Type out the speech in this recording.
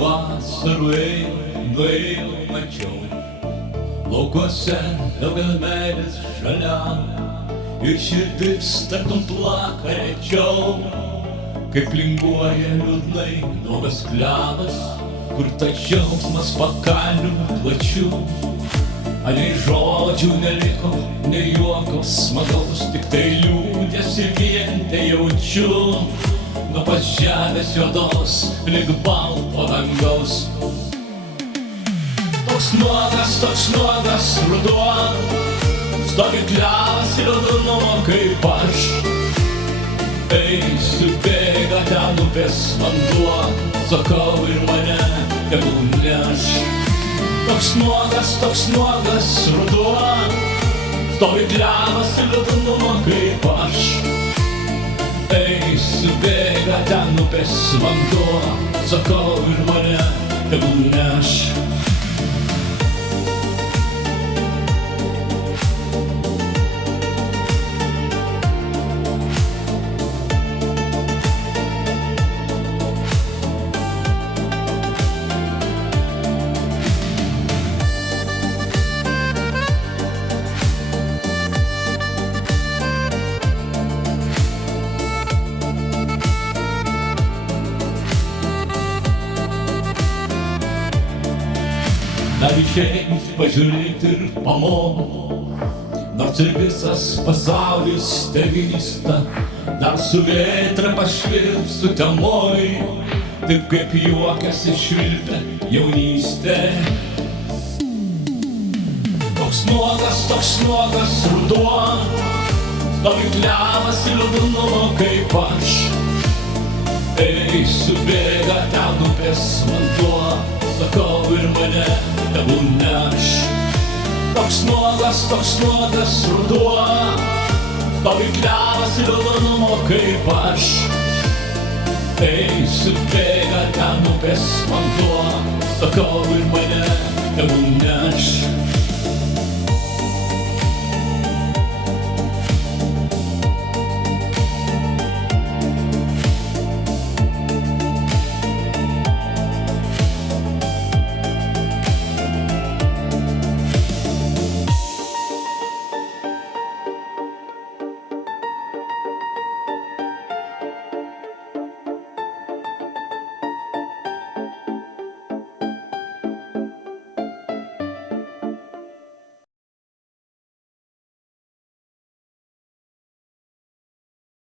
vasarų nuėjau, mačiau laukuose daugiau meilės žalia ir širdis tartum plaka rečiau, kaip linguoja liūdnai nuogas klevas, kur ta džiaugsmas pakalnių plačių. Nei žodžių neliko, nei juoko smagaus, tik tai liūdesį vien tejaučiu. Nuo pat žemės juodos lig balto dangaus. Toks nuogas ruduo, stovi klevas liūdnumo kaip aš. Eisiu, bėga ten upės vanduo, sakau ir mane tegul neš. Toks nuogas ruduo, stovi klevas liūdnumo kaip aš. Eisiu, bėga ten upės vanduo, sakau ir mane tegul neš. Dar išeis pažiūrėti ir pamokti, nors ir visas pasaulis tevysta, dar su vėtra pašvilps sutemoj, taip kaip juokiasi švilpia jaunystė. Toks nuogas ruduo, stovi klevas liūdnumo kaip aš. Eisiu, bėga ten upės vanduo, sakau ir mane tegul neš. Toks nuogas ruduo, stovi klevas liūdnumo kaip aš. Eisiu, bėga ten upės vanduo, sakau ir mane